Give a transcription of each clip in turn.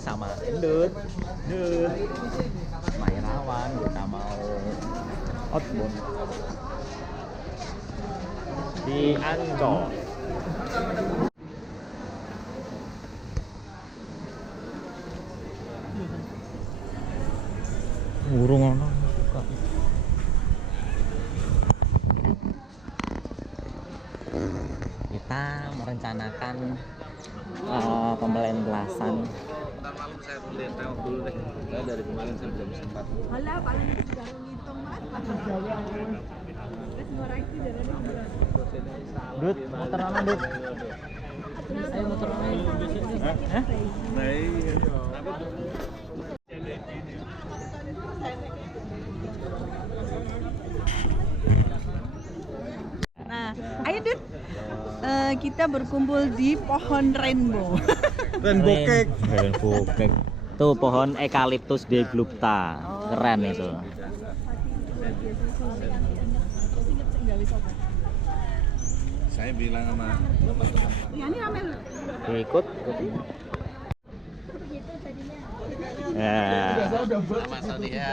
sama Endut, Dut, Mairawan, kita mau outbound di Ancol. Burung ono. Kita merencanakan pembelian gelasan. Ntar malam saya lihat tengok dulu deh. Nah, dari kemarin saya belum sempat. Alah, paling sudah ngitung mas. Terus ngorek itu jalannya. Dut, motor mana Dut? Ayo motor mana? Hah? Nah, ayo Dut. Kita berkumpul di pohon rainbow. Rainbow cake. Rainbow cake. Tuh pohon eucalyptus deglupta. Keren itu. Saya bilang sama Ya ini Amel. Ikut. Ya. Mas Sonia.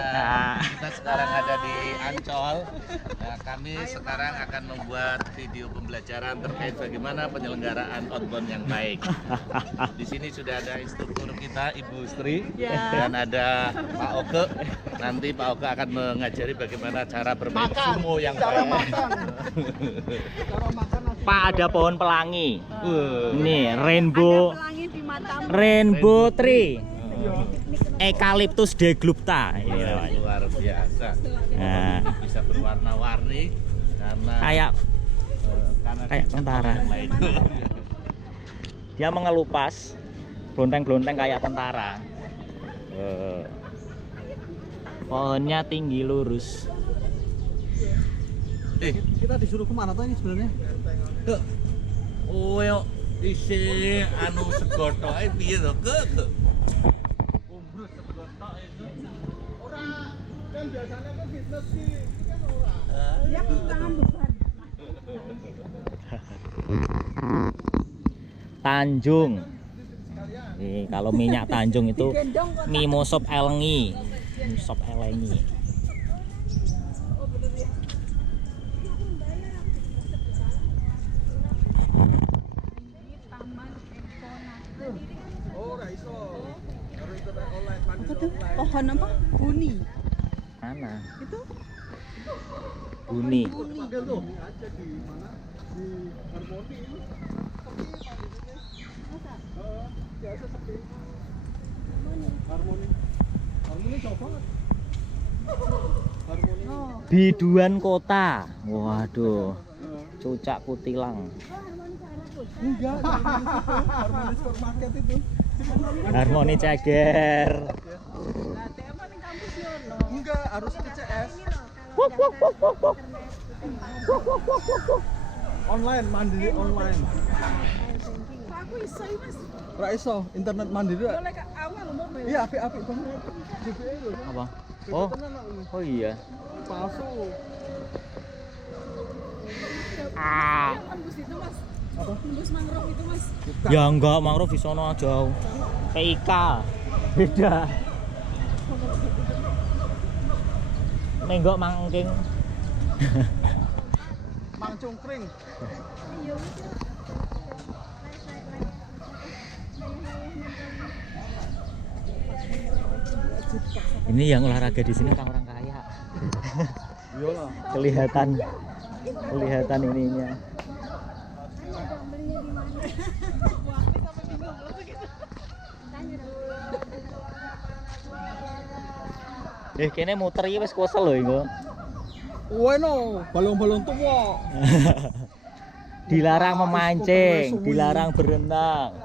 Kita sekarang ada di Ancol. Nah, kami sekarang akan membuat video pembelajaran terkait bagaimana penyelenggaraan outbound yang baik. Di sini sudah ada instruktur kita, Ibu Sri, dan ada Pak Oke. Nanti Pak Oke akan mengajari bagaimana cara bermain sumo yang baik. Pak, ada pohon pelangi. Nih, rainbow. Ada pelangi di matamu. Rainbow tree. Eucalyptus deglupta. Ini namanya. Luar biasa. Nah, Bisa berwarna-warni karena kayak kayak tentara. yang lain. Dia mengelupas blonteng-blonteng kayak tentara. Pohonnya tinggi lurus. Kita disuruh kemana tuh ini sebenarnya? Oh, yo isi anu segoto ae piye to, Ke? Umbrus segoto itu. Ora kan biasanya kan fitness sih, ini kan ora. Ya tangan beban. Tanjung. Nih, kalau minyak Tanjung itu Mimosop elengi. Mimosop elengi. Ora iso. Karo internet online Apa tuh? Pohon apa? Buni. Mana? Itu Buni. Panggil tuh aja di mana? Di Harmoni ini. Biasa sepi. Harmoni. Harmoni jauh banget. Harmoni. Biduan kota. Waduh. Cucak kutilang. Enggak, Harmoni supermarket itu. Harmoni ceger. Lah, teh apa ning kampus yo lho. Enggak, harus ke CS. Online, mandiri online. Kok aku iso iki, Mas? Ora iso, internet mandiri. Boleh ke awal mobil. Iya, apik-apik banget. DPE lho. Apa? Oh. Oh iya. Palsu. Yang tembus itu, Mas. Apa? Tembus mangrove itu, Mas. Ya enggak, mangrove di sono jauh. PIK. Beda. Menggok mangking. Mang cungkring. Ini yang olahraga di sini orang-orang kaya. Iyalah. Kelihatan ininya. Kene muter iki wis kesel lho iku. Weno, balong-balong tua. Dilarang memancing, dilarang berenang.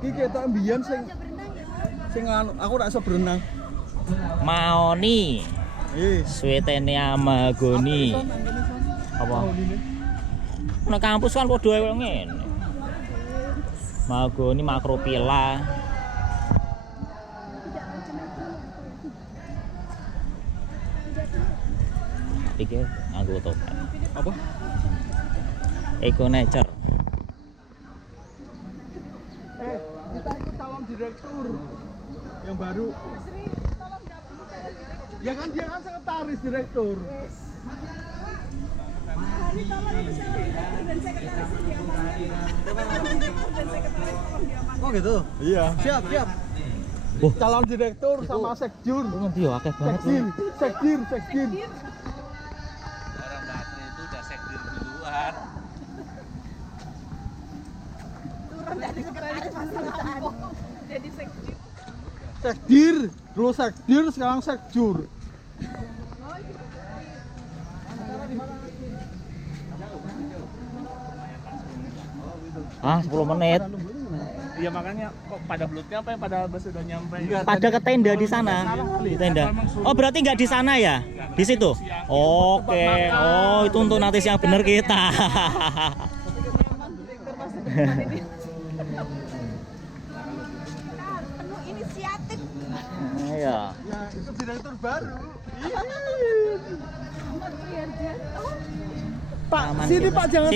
Iki ketok mbiyen sing anu, aku ora iso berenang. Maoni, Sweetenia mahagoni. Apa? Nek kampus kan padha wae ngene. Mahagoni makropila. Iki nganggo topan. Apa? Eco Nature. Kita ikut calon direktur yang baru. Ya kan dia kan sekretaris direktur. Hari tolong itu direktur dan sekretaris diamankan. Direktur dan sekretaris tolong diamankan. Oh gitu? Iya. Siap, siap. Wah. Calon direktur sama sekjur. Nanti ya akeh banget. Sekjir. Orang Basri itu udah sekdir duluan. Turun dari sekretaris pemerintahan jadi sekdir. Sekdir, dulu sekdir, sekarang sekjur. Ah, 10 menit. Iya makanya kok pada belutnya apa ya pada bus udah nyampe. Pada ke tenda di sana. Di tenda. Oh, berarti nggak di sana ya? Di situ. Oke. Oh, itu untuk nanti siang bener kita. Penuh inisiatif. Iya. Ya, itu direktur baru. Ahmad Priharjanto. Pak, Aman, sini gitu. Pak, jangan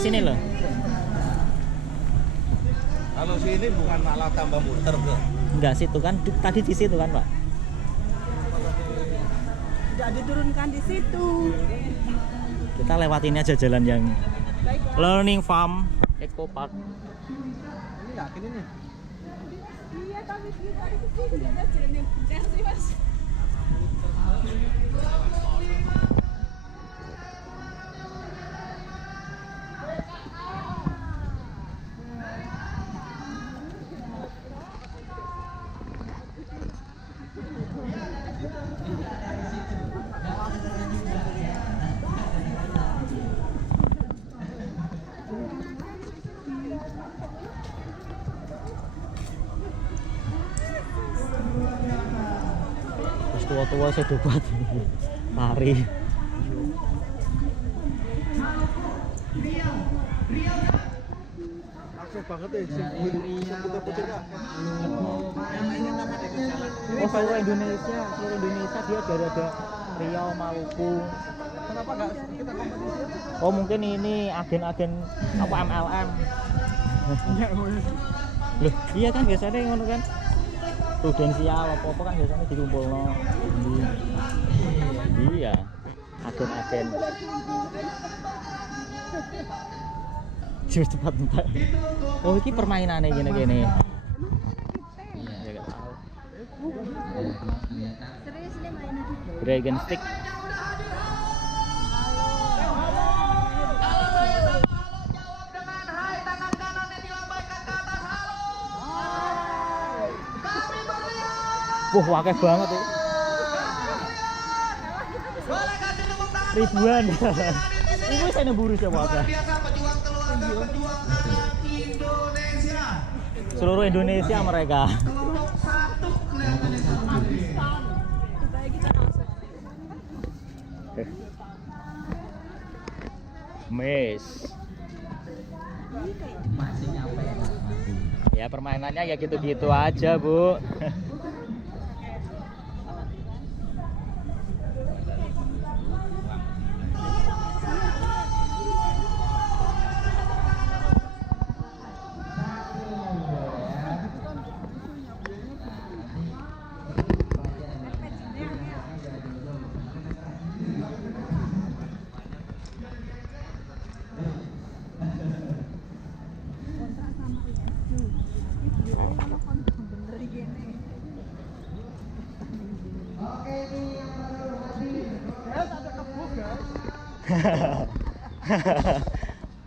Sini loh. Kalau sini bukan malah tambah muter bro. Enggak situ kan, tadi di situ kan, Pak. Tidak diturunkan di situ. Kita lewatin aja jalan yang Learning Farm Eco Park. Ini yakin ini. Iya tapi kita itu sih tidak ada jalan yang benar sih mas. Terus tua-tua saya buat lari. Aktif banget ya, seputar-putar. Oh, seluruh Indonesia dia ada Riau, Maluku. Kenapa nggak kita kompetisi? Oh, mungkin ini agen-agen apa MLM. Loh, iya kan biasanya ngono kan. Prudensial apa-apa kan biasanya dikumpulno. Iya. Agen-agen. Cepat Mbak. Oh, ini permainannya gini-gini. Iya, enggak tahu. Serius nih mainan. Dragon Stick. Wah, wakil banget ya. Ribuan. Ini saya nemburu siapa wakil. Seluruh Indonesia mereka. Mes. Ya permainannya ya gitu-gitu aja, Bu.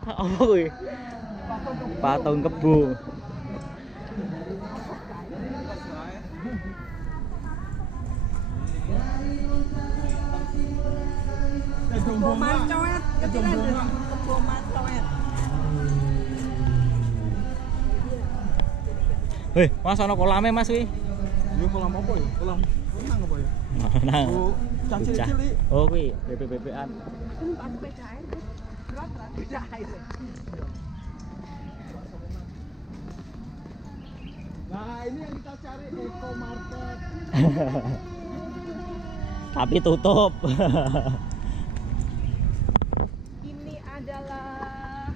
Apa kuwi? Patung kebo. Kebo macoet, kecilan deh. Kebo macoet. Hei, Mas ana kolame Mas kuwi. Yo kolam apa ya? Kolam renang apa ya? Nah. Oh, cang cilik-cilik. Oh kuwi BPBP-an. Tempat beda air. Berat beda air. Nah, ini yang kita cari Eco Market. Tapi tutup. Ini adalah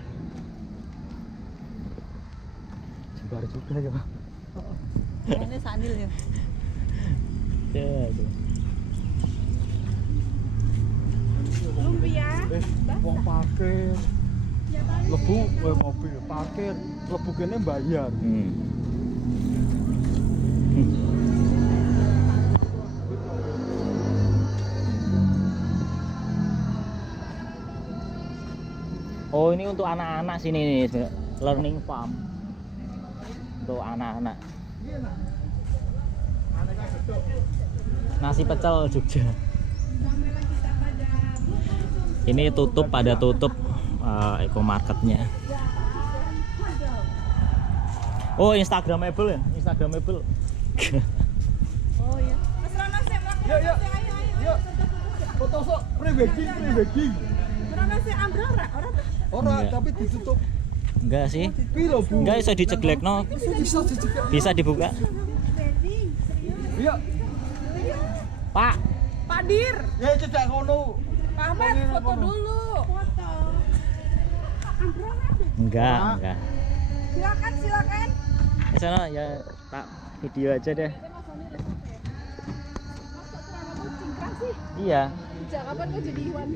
Jembar juga ya, Pak. Ini Sanil ya. Aduh. Lumpia. Wong parkir. Lebu mobil parkir, lebu kene bayar. Oh, ini untuk anak-anak sini nih, learning farm. Untuk anak-anak. Nasi pecel Jogja. Ini tutup pada tutup Eco Marketnya. Oh, Instagramable ya? Instagramable. Oh iya. Mas Rono sih mlaku. Yuk, yuk. Ayo. Yuk. Foto sok pre-wedding. Rono sih ambrol ora? Ora, Enggak. tapi ditutup. Enggak sih. Piro, Bu? Enggak iso diceglekno. Bisa dicekek. Bisa dibuka. Wedding. Serius. Iya. Pak, Pak Dir. Ya cedak ngono. Pak Ahmad foto dulu. Foto. Ambrol ada. enggak. Silakan. Di sana ya tak video aja deh. Iya. Sejak kapan kau jadi Iwan?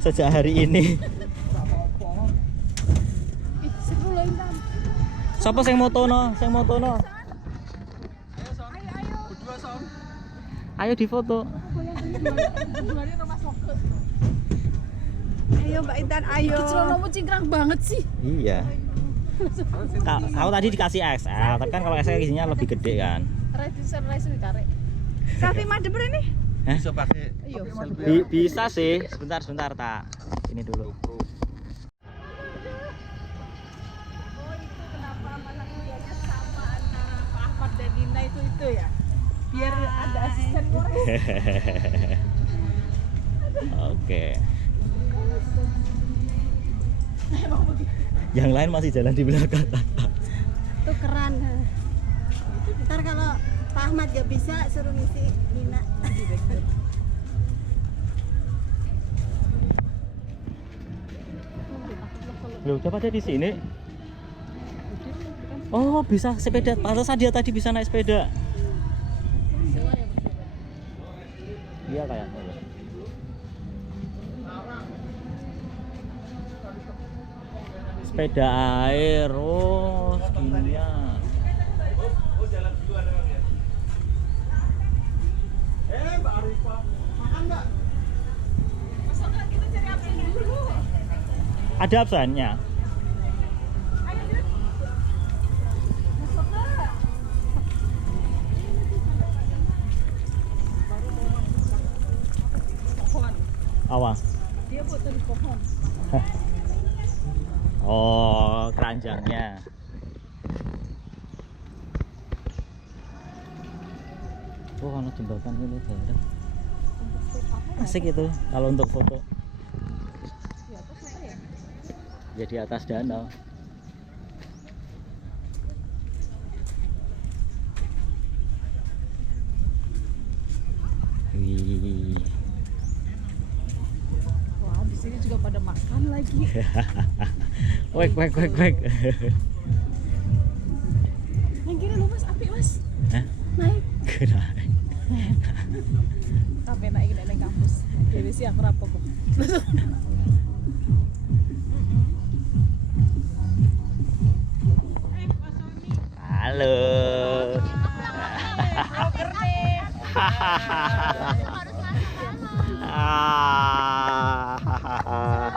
Sejak hari ini. Ih, seru loh Intan. Siapa sing motono? Ayo. Berdua son. Ayo difoto. Bulannya rumah Soke. Ayo Mbak Intan, ayo. Celonomu cingkrang banget sih. Iya. Kalau tadi dikasih XL, tapi kan kalau XL isinya lebih gede kan. Reducer ditarik. Selfie madem ini? Hah? Bisa pakai Ayo. Bisa sih. Sebentar tak. Ini dulu. Oh itu kenapa anak mudanya sama antara Pak Ahmad dan Nina itu ya? Biar ada asisten korek. Oke. Yang lain masih jalan di belakang. Tukeran. Ntar kalau Pak Ahmad gak bisa suruh ngisi Nina. Loh, udah pada di sini. Oh, bisa sepeda. Pantesan dia tadi bisa naik sepeda. Iya kayaknya. Sepeda air. Oh, seginian. Mbak Arifah. Makan Mbak. Masuklah kita cari absen dulu. Ada absennya. Ayo Dut. Masuklah. Pohon. Awang. Dia foto di pohon. Oh, keranjangnya. Oh, kalau jembatan ini daerah. Asik itu kalau untuk foto. Ya di atas danau. Wih. Wah, di sini juga pada makan lagi. Wek. Yang kiri lu Mas, apik Mas. Hah? Naik. Gerai. Sampai naik dari kampus. Jadi sih aku rapo kok. Halo.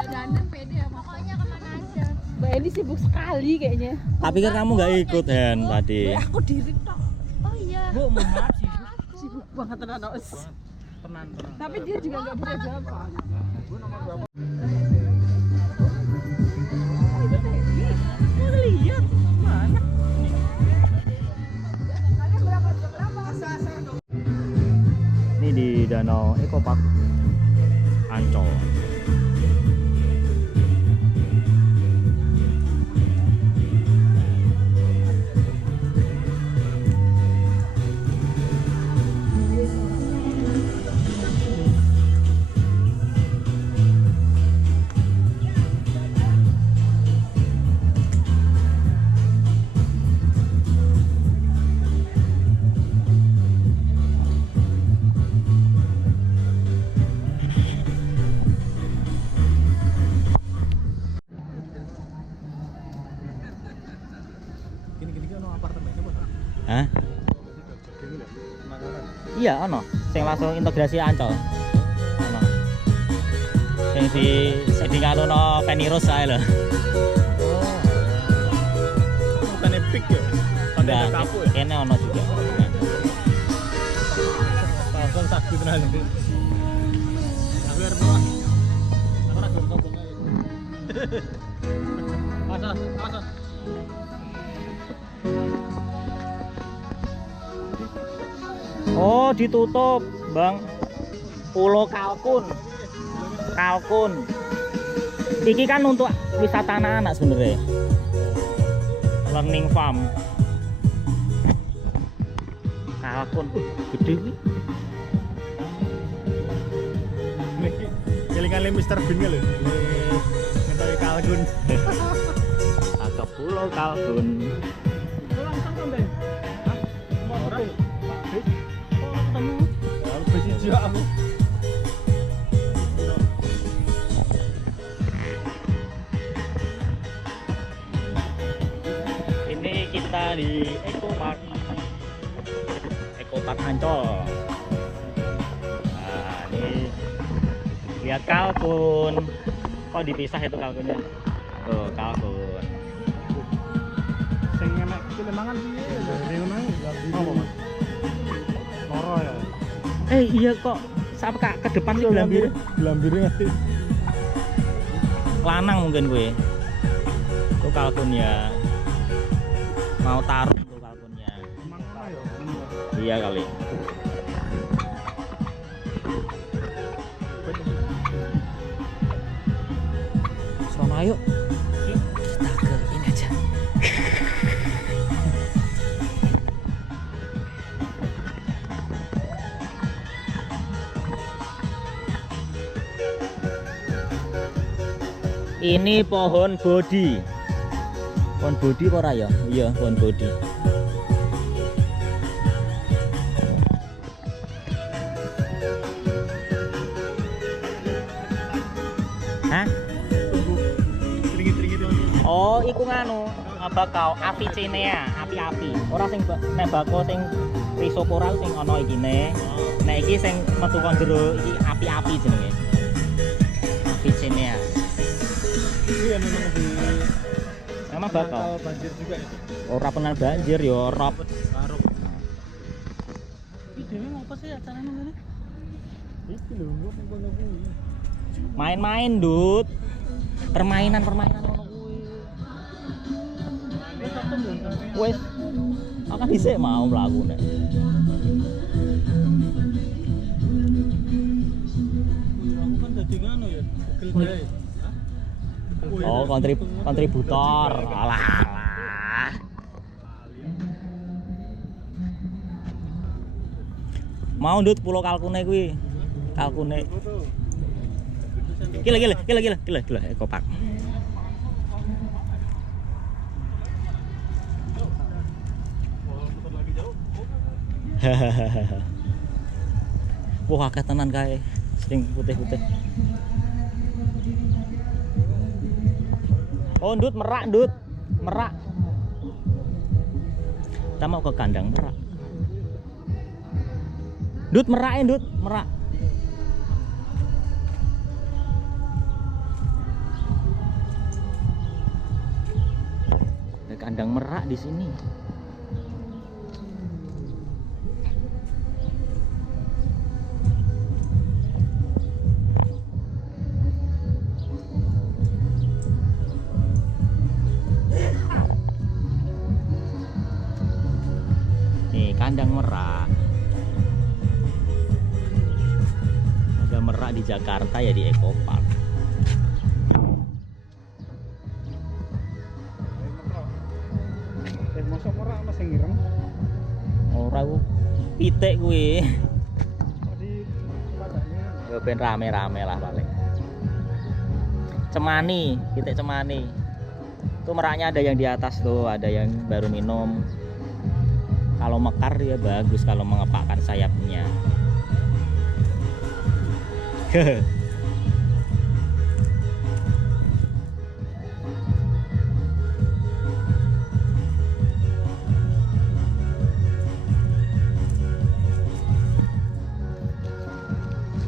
Dandan pede ya pokoknya kemana aja. Mbak Eni sibuk sekali kayaknya. Tapi kan kamu nggak ikut Hen tadi. Aku diri tok. Oh iya. Bu, mohon maaf sih, Bu. Sibuk banget tenan Os. Tenang. Tapi dia juga nggak bisa jawab. Lihat mana? Ini di Danau Eco Park Ancol. Hah? Iya, ono. Sing langsung integrasi Ancol. Ono. Sing di ngalono Penirus ae lho. Bukan epic ya. Konten Enggak, kapu ya. kene ono juga. Langsung sakit tenan. Aku arep bawa. Aku ora gelem sombong ae. Masa. Oh, ditutup, Bang. Pulau Kalkun. Iki kan untuk wisata anak-anak sebenarnya. Learning farm. Kalkun, gede nih. Niki kelingan Mr. Bean lho. Ngetokake kalkun. Ke Pulau Kalkun. Langsung konten. Hah? Ora. Ketemu. Lalu besi jiwa aku. Ini kita di Eco Park Ancol. Nah, ini lihat kalkun. Kok dipisah itu kalkunnya? Tuh, kalkun. Sing enak iki lemangan piye? Dari ngono ae. Apa, Mas? Loro ya. Iya kok. Sampai ke depan sih gelambir. Gelambirnya. Lanang mungkin gue. Tuh kalkunnya. Mau taruh tuh kalkunnya. Emang apa ya? Iya kali. Sono ayo. Kita ke ini aja. Ini pohon bodi. Pohon bodi apa ora ya? Iya, pohon bodi. Hah? Tringi-tringi itu. Oh, iku nganu, apa kau Avicennia, api-api. Ora sing nebako sing Rhizopora sing ana ikine. Nek iki sing metu kon jero iki api-api jenenge. Avicennia. Iya memang di Memang bakal banjir juga itu. ora pernah banjir ya rob. Aruk. Iki dhewe apa sih acarane ngene? Iki lho, gua kono kuwi. Main-main, Dut. Permainan-permainan ngono kuwi. Wes. Akan dhisik mau mlaku nek. Aku kan dadi ngono ya, pegel bae. Oh, kontributor. Alah. Mau Dut Pulau Kalkune kuwi. Kalkune. Gila. Eco Park. Wah, akeh tenan kae. Sing putih-putih. Oh, Dut merak, Dut. Merak. Kita mau ke kandang merak. Dut merak, Dut, merak. Ada kandang merak di sini. Nih, kandang merak. Ada merak di Jakarta ya di Eco Park. Mosok ora ana sing ireng. Ora ku pitik kuwi. Di padane. Ya ben rame-rame lah paling. Cemani, pitik cemani. Itu meraknya ada yang di atas tuh, ada yang baru minum. Kalau mekar dia bagus kalau mengepakkan sayapnya.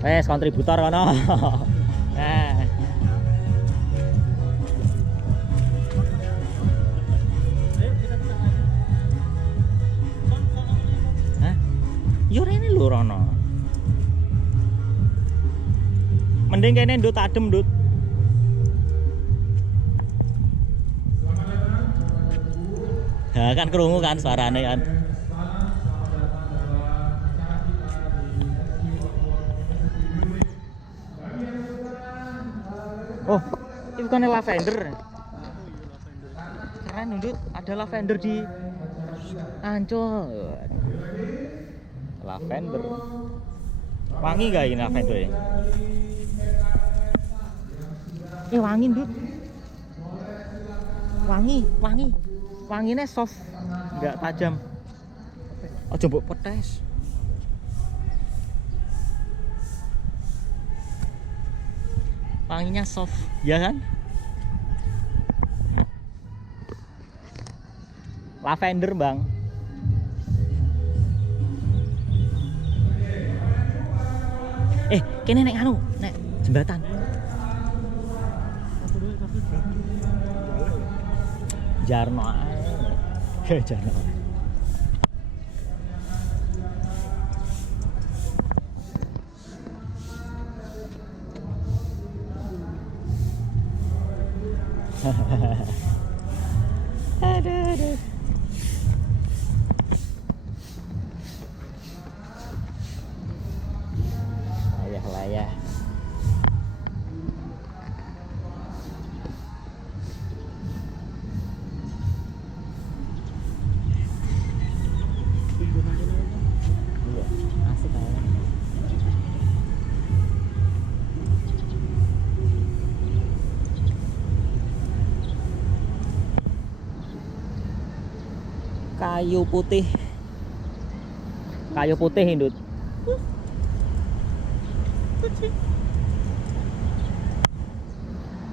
Wes kontributor kono. Nah. Hah? Yo rene lho rono. Mending kene ndut adem ndut. Ya kan krungu kan suarane kan. Oh, itu kan lavender. Keren ndut, ada lavender di Ancol. Lavender. Wangi gak ini lavender ya? Wangi ndut. Wangi. Wanginya soft, nggak tajam. Oh, coba pedes. Wanginya soft, ya kan? Lavender, Bang. Kene nek anu, nek jembatan. Jarno ae. Jarno. Aduh. Layah. Asik kayaknya. Kayu putih Indut.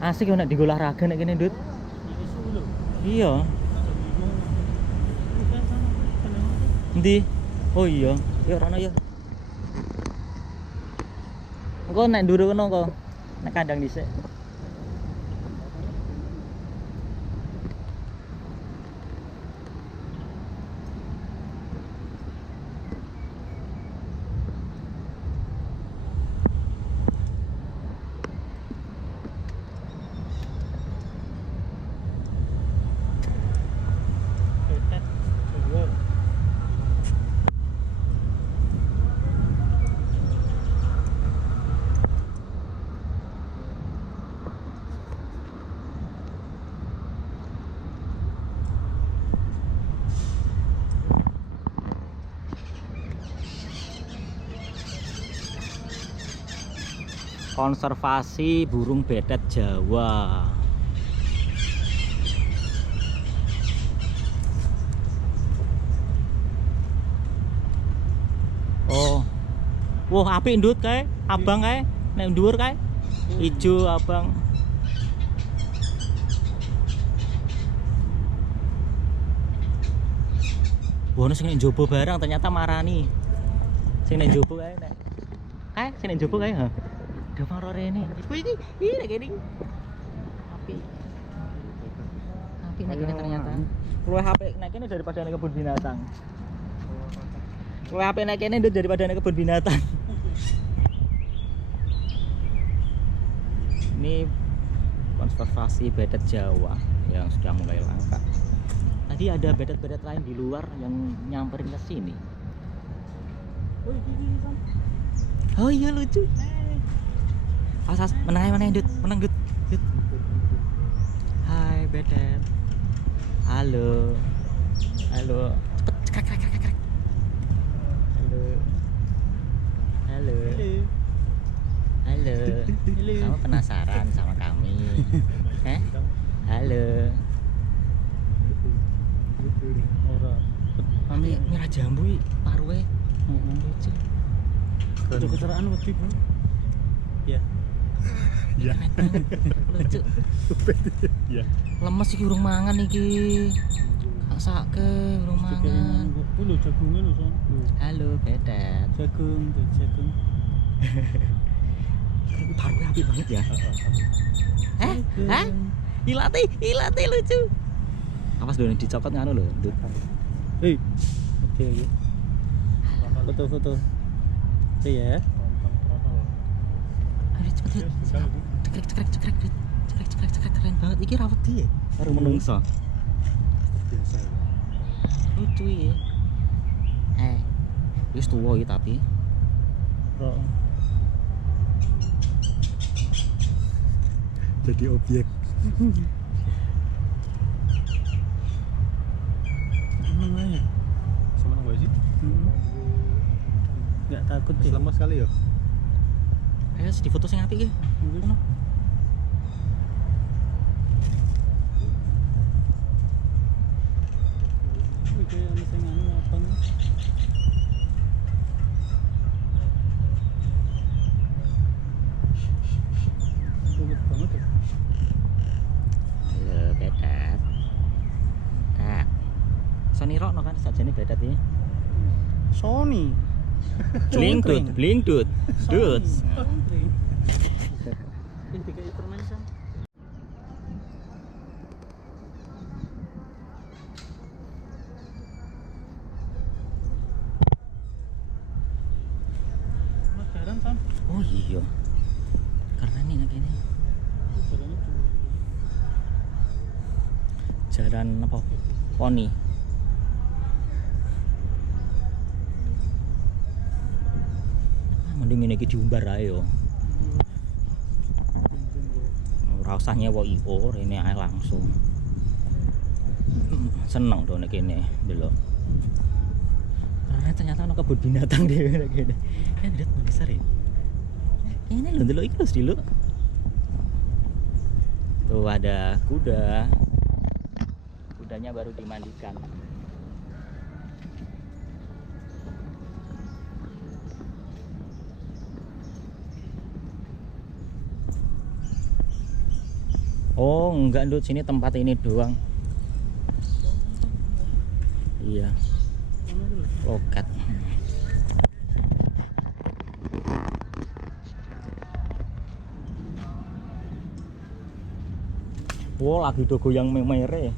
Asik yo nek digo olahraga nek kene Indut. Iya. Endi? Oh iya, ya rono ya. Engko nek nduru kono kok. Nek kandang dhisik. Konservasi burung betet Jawa. Oh. Wah, apik ndut kae, abang kae, nek dhuwur kae. Ijo abang. Wah, sing nek njaba barang ternyata marani. Sing nek njaba kae nek. Sing nek njaba kae, ha. Udah maror ini. Ini nek kene. Api nek kene ternyata. Luwih apik nek kene daripada nek kebun binatang. Luwih apik nek kene daripada nek kebun binatang. Ini konservasi betet Jawa yang sudah mulai langka. Tadi ada betet-betet lain di luar yang nyamperin ke sini. Oh iya lucu. Asas menang Dut, menang Dut. Hai betet. Halo. Cepet krek. Halo. Kamu penasaran sama kami? Halo. Kami merah jambu paruwe. Lucu. Kecelakaan wedi, Bu. Ya. Ya. Lucu. Ya. Lemes iki urung mangan iki. Kak sake urung mangan. Ku lho jagungnya lho, Son. Halo, betet. Jagung. Taruhnya api banget ya. Hah? Ilate lucu. Awas dulu dicokot nganu lho, Dut. Hei. Oke lagi. Foto-foto. Oke ya. Ayo cepet. Cekrek, Dut. Cekrek keren banget. Iki rawat dia. Karo menungso. Biasa. Lucu ya. Wis tuwa iki tapi. Oh. Jadi objek. Namanya. Sama nang sih? Enggak takut ya. Lama sekali ya. Ayo di foto sing apik iki. Ngono. Wih, kayak ana sing anu apa nih? Sulit banget ya. Halo, Bedat. Kak. Sony rokno kan sajane Bedat iki. Sony. Blink dut. Dut. Ini tiga permen kan. Jalan Sam. Oh iya. Karena ini lagi ini. Jalannya dulu. Jalan apa? Poni. Mending ini diumbar ae yo. Ora usah nyewa IO, rene ae langsung. Seneng dong kene delok. Karena ternyata ono kebun binatang dhewe kene. Ya lihat besar ya. Ini lho delok iki lho, tuh ada kuda. Kudanya baru dimandikan. Oh enggak Dut, sini tempat ini doang. Iya. Lokat. Wow, lagi do goyang mere.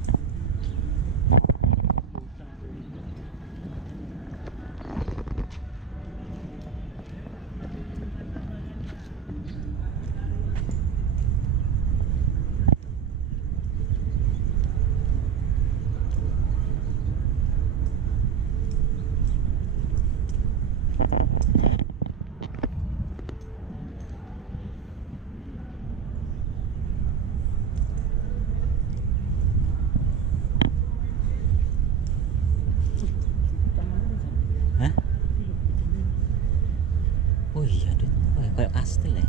Hah? Oh iya, Dut. Oh, kayak kastil ya.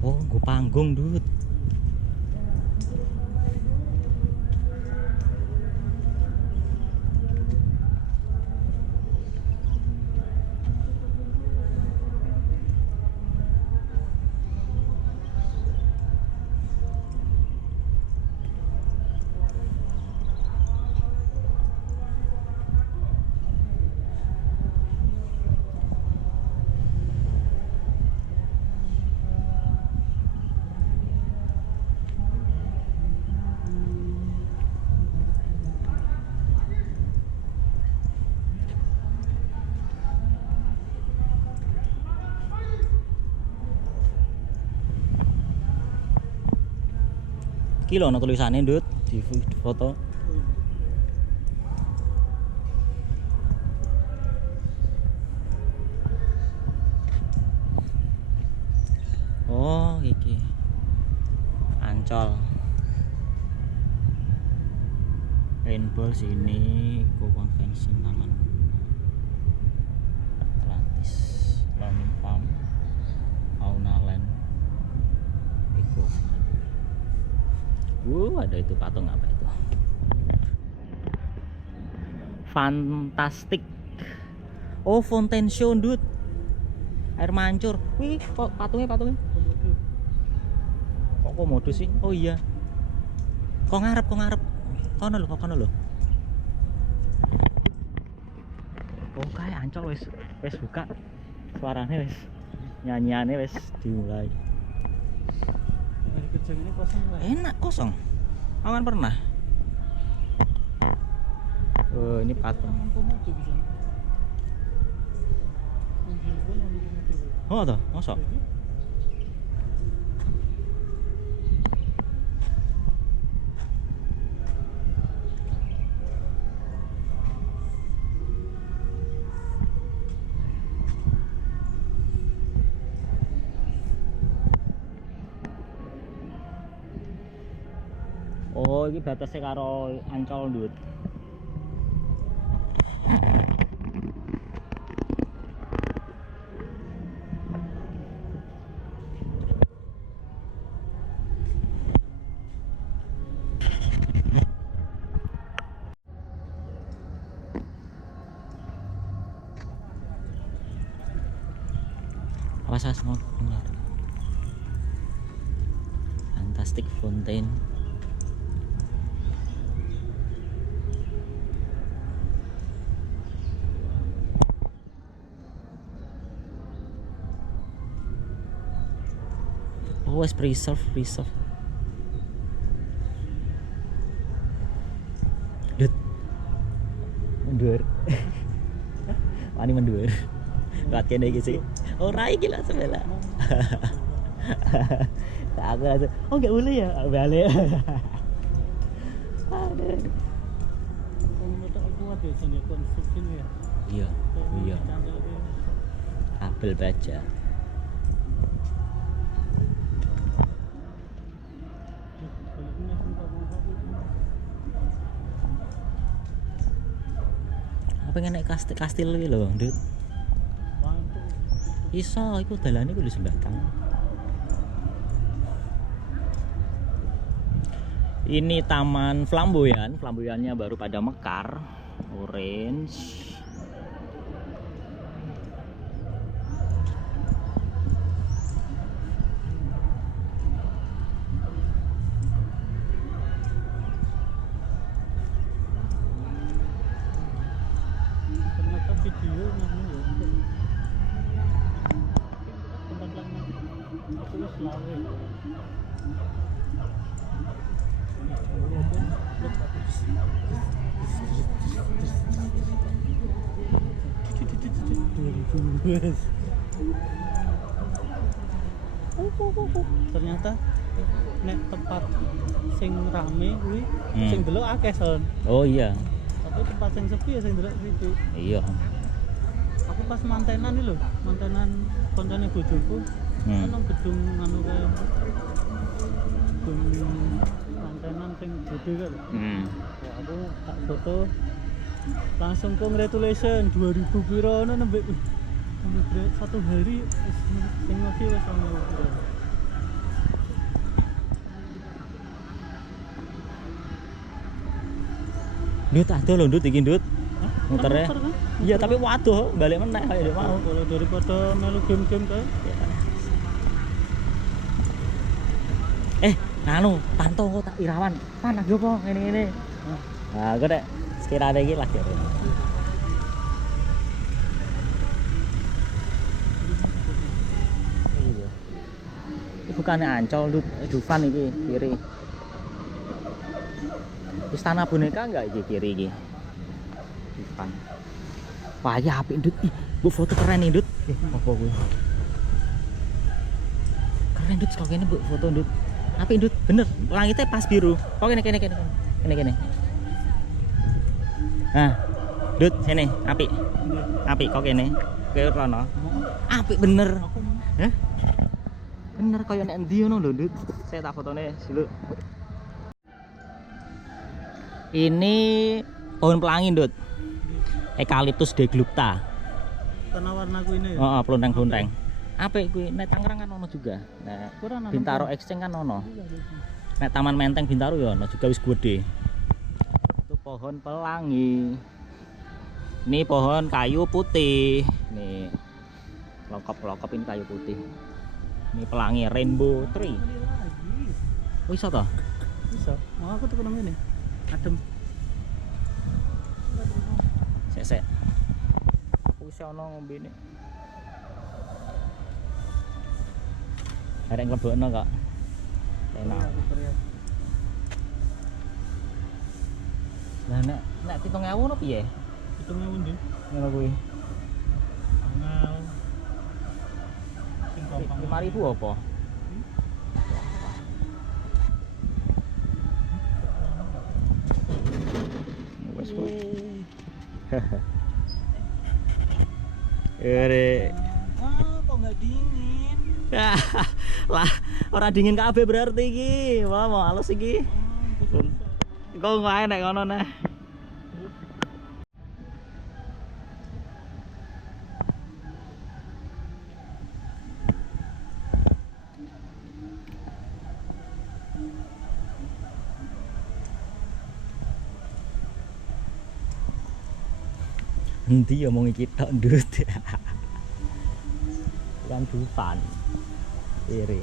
Oh, gue panggung, Dut. Iki lho ana tulisane, Dut, di foto. Oh, iki. Ancol. Paintball sini, Eco Convention Taman Atlantis, Learning Farm, Fauna Land, Eco. Ada itu patung apa itu? Fantastic. Oh, Fountain Show, Dut. Air mancur. Wih, kok patungnya. Kok komodo sih? Oh iya. Kok ngarep. Kono lho. Oh, kayak Ancol wis buka. Suaranya wis. Nyanyiannya wis dimulai. Hari kerja ini kosong lah. Enak kosong. Aku kan pernah. Oh, ini patung. Komodo bisa. Oh, toh, mosok. Oh, ini batasnya karo Ancol, Dut. Awas semua benar. Fantastic Fountain. Oh, es preserve. Dut. Mundur. Wani mundur. Lihat kene iki sih. Ora iki lah sebelah. Tak aku langsung. Oh, enggak boleh ya? Balik. Aduh. Komodo kuat ya jenis konstruksi ya. Iya. Kabel baja. Apa pengen naik kastil iki lho, Dut. Iso, iku dalane kudu sembatang. Ini taman flamboyannya baru pada mekar, orange. Ternyata video namanya ya. Tempat lama aku wis lawe. Ternyata nek tempat sing rame kuwi sing delok akeh son. Oh iya. Tapi tempat sing sepi ya sing delok sithik. Iya. Aku pas mantenan iki lho, mantenan koncone bojoku. Nang gedung anu kae. Gedung mantenan sing gede kan. Ya, aku tak foto langsung congratulation 2000 piro ono nembe satu hari wis sing ngopi wis ono. Dut ada lho, Dut iki, Dut. Hah? Muternya. Kan muter, kan? Iya, tapi waduh, balik meneh kayak dia mau. Kalau daripada melu game-game kae. Anu, pantau kok tak Irawan. Pan lagi apa ngene-ngene. Nah, gue nek sekiranya iki lagi. Iya. Ini bukannya Ancol, Dufan iki kiri. Istana boneka enggak iki kiri iki? Dufan. Wah, ya apik, Dut. Ih, bu foto keren nih, Dut. Apa kuwi? Keren, Dut, kok kene bu foto, Dut. Apik, Dut. Bener, langitnya pas biru. Kok kene. Nah, Dut, sini, apik. Apik kok kene. Kowe rono. Apik bener. Hah? Bener kaya nek endi ngono lho, Dut. Saya tak fotone dulu. Ini pohon pelangi, Dut. Eucalyptus deglupta. Tanah warna kuwi ya. Heeh, plunteng-plunteng. Apik kuwi, nek Tangerang kan ono juga. Nah, Bintaro Exchange kan ono. Nek Taman Menteng Bintaro ya ono juga wis gede. Itu pohon pelangi. Ini pohon kayu putih. Nih. Lokop ini kayu putih. Ini pelangi rainbow tree. Kali lagi. Oh bisa toh? Bisa. Mau aku tuh ini. Adem. Sek. Aku bisa ono ngombe ini. Ada yang lebokno kok. Enak. Nah nek 7.000 no piye? Itu ngawun deh. Ngono kuwi. Tanggal. Sing gampang. 5.000 apa? Wes kok. Ere. Kok nggak dingin? Lah, ora dingin kabeh berarti iki. Wah, mau halus iki. Kok nggak enak ngono nah. Endi omong iki tok ndut. Kan Dufan. Kiri.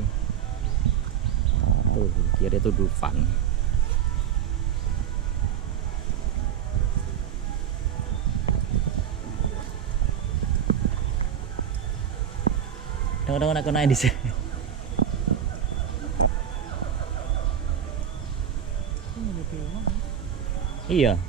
Tuh, kiri itu Dufan. Tengok-tengok aku naik di sini. Iya.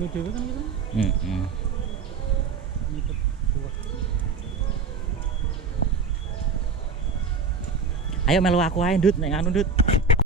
Ini dewe kan kita? Heeh. Ini berdua. Ayo melu aku ae, Dut, nek anu, Dut.